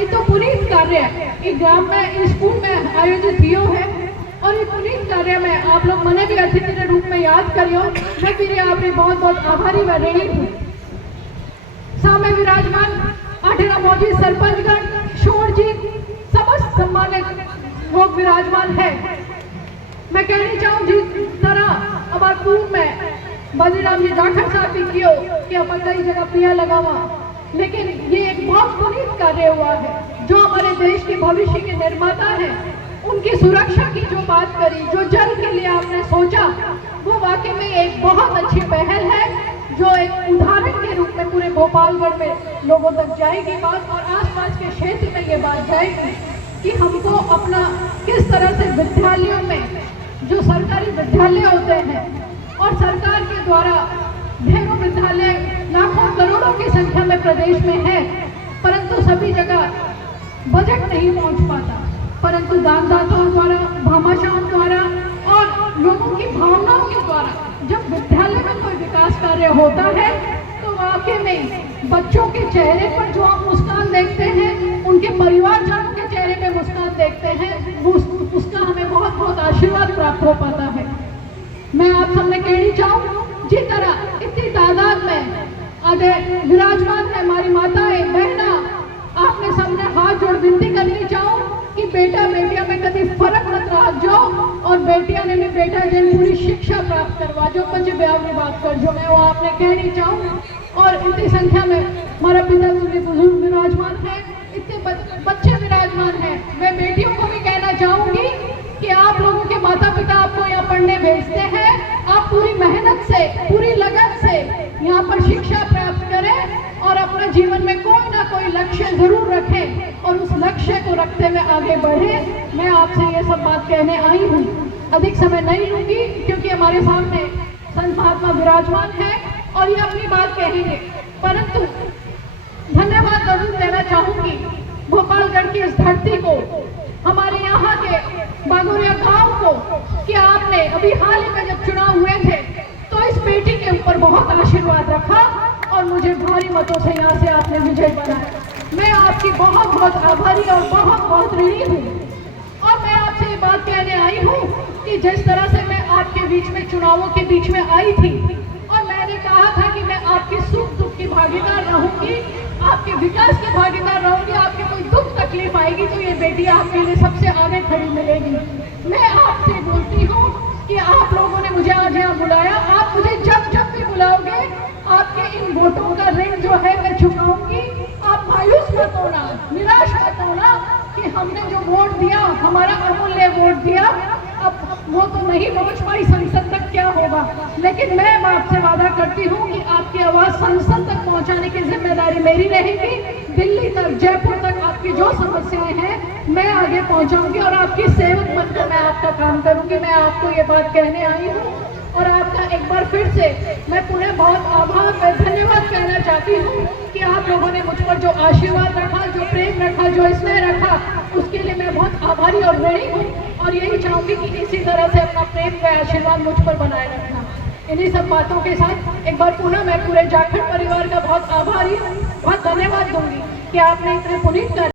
ये तो पुनीत कार्य एक ग्राम में स्कूल में आयोजित किया है और ये पुनीत कार्य में आप लोग मने भी अतिथि के रूप में याद करियो। मैं फिर आपकी बहुत बहुत आभारी व ऋणी हूँ। सामने विराजमान आठेरा मौजी सरपंचगण शोर जी समस्त सम्मानित लोग विराजमान है। मैं कहनी चाहूँ जिस तरह हमारे पूर्व में बलिराम जी जाखड़ साहब भी कियो कि अपन कई जगह प्रिया लगावा, लेकिन ये एक बहुत पुनीत कार्य हुआ है। जो हमारे देश के भविष्य के निर्माता है उनकी सुरक्षा की जो बात करी, जो जल के लिए आपने सोचा, वो वाकई में एक बहुत अच्छी पहल है जो एक उदाहरण के रूप में पूरे भोपालगढ़ में लोगों तक जाएगी बात और आसपास के क्षेत्र में ये बात जाएगी कि हमको अपना किस तरह से विद्यालयों में जो सरकारी विद्यालय होते हैं और सरकार के द्वारा ढेरों विद्यालय लाखों करोड़ों की संख्या में प्रदेश में है, परंतु सभी जगह बजट नहीं पहुंच पाता, परंतु दानदाताओं द्वारा, भामाशाहों द्वारा और लोगों की भावनाओं के द्वारा जब विद्यालय में कोई विकास कार्य होता है तो वाकई में बच्चों के चेहरे पर जो आप मुस्कान देखते हैं, उनके परिवारजनों के चेहरे पे मुस्कान देखते हैं, उसका हमें बहुत बहुत आशीर्वाद प्राप्त हो पाता है। मैं आप सबने कहनी चाहूँ जिस तरह इतनी तादाद में आगे विराजमान है हमारी माताएं बहना, आपने सबने हाथ जोड़ विनती करनी चाहूँ कि बेटा बेटिया में कभी फर्क मत रख जो और बेटिया ने भी बेटा जो पूरी शिक्षा प्राप्त करवा जो पंच ब्याह बात कर जो मैं वो आपने कहनी चाहूँ। और इतनी संख्या में हमारा पिता तुल्य बुजुर्ग विराजमान है, इतने बच्चे विराजमान हैं। मैं बेटियों को भी कहना चाहूँगी कि आप लोगों के माता पिता आपको यहाँ पढ़ने भेजते हैं, आप पूरी मेहनत से पूरी लगन से यहाँ पर शिक्षा प्राप्त करें और अपने जीवन में कोई ना कोई लक्ष्य जरूर रखें और उस लक्ष्य को रखते हुए आगे बढ़े। मैं आपसे ये सब बात कहने आई हूँ, अधिक समय नहीं लूंगी क्योंकि हमारे सामने संत महात्मा विराजमान है और ये अपनी बात कहेंगे, परंतु धन्यवाद जरूर देना चाहूंगी भोपालगढ़ की इस धरती को, हमारे यहाँ के बागोरिया गांव को कि आपने अभी हाल ही में जब चुनाव हुए थे तो इस बेटी के ऊपर बहुत आशीर्वाद रखा और मुझे भारी मतों से यहाँ से आपने विजय बनाया। मैं आपकी बहुत बहुत आभारी और बहुत बहुत ऋणी हूँ और मैं आपसे ये बात कहने आई हूँ कि जिस तरह से मैं आपके बीच में चुनावों के बीच में आई थी और मैंने कहा था कि मैं आपके सुख दुख की भागीदार रहूंगी, आपके विकास की भागीदार रहूंगी, आपके कोई दुख तकलीफ आएगी तो ये बेटी आपके लिए सबसे आगे खड़ी मिलेगी। मैं आपसे बोलती हूँ कि आप लोगों ने मुझे आज यहाँ बुलाया, आप मुझे जब जब भी बुलाओगे आपके इन वोटों का ऋण जो है मैं चुकाऊंगी। आप मायूस मत होना, निराश मत होना कि हमने जो वोट दिया, हमारा अमूल्य वोट दिया, अब वो तो नहीं पहुंच पाई संसद तक, क्या होगा। लेकिन मैं आपसे वादा करती हूँ कि आपकी आवाज़ संसद तक पहुँचाने की जिम्मेदारी मेरी रहेगी। दिल्ली तक, जयपुर तक आपकी जो समस्याएं हैं मैं आगे पहुँचाऊंगी और आपकी सेवक बनकर मैं आपका काम करूँगी। मैं आपको ये बात कहने आई हूँ और आपका एक बार फिर से मैं पुनः बहुत आभार व धन्यवाद कहना चाहती हूँ कि आप लोगों ने मुझ पर जो आशीर्वाद रखा, जो प्रेम रखा, जो स्नेह रखा, उसके लिए मैं बहुत आभारी और ऋणी हूँ और यही चाहूँगी कि इसी तरह से अपना प्रेम व आशीर्वाद मुझ पर बनाए रखना। इन्हीं सब बातों के साथ एक बार पुनः मैं पूरे जाखड़ परिवार का बहुत आभारी, बहुत धन्यवाद दूंगी कि आपने इतने पुनीत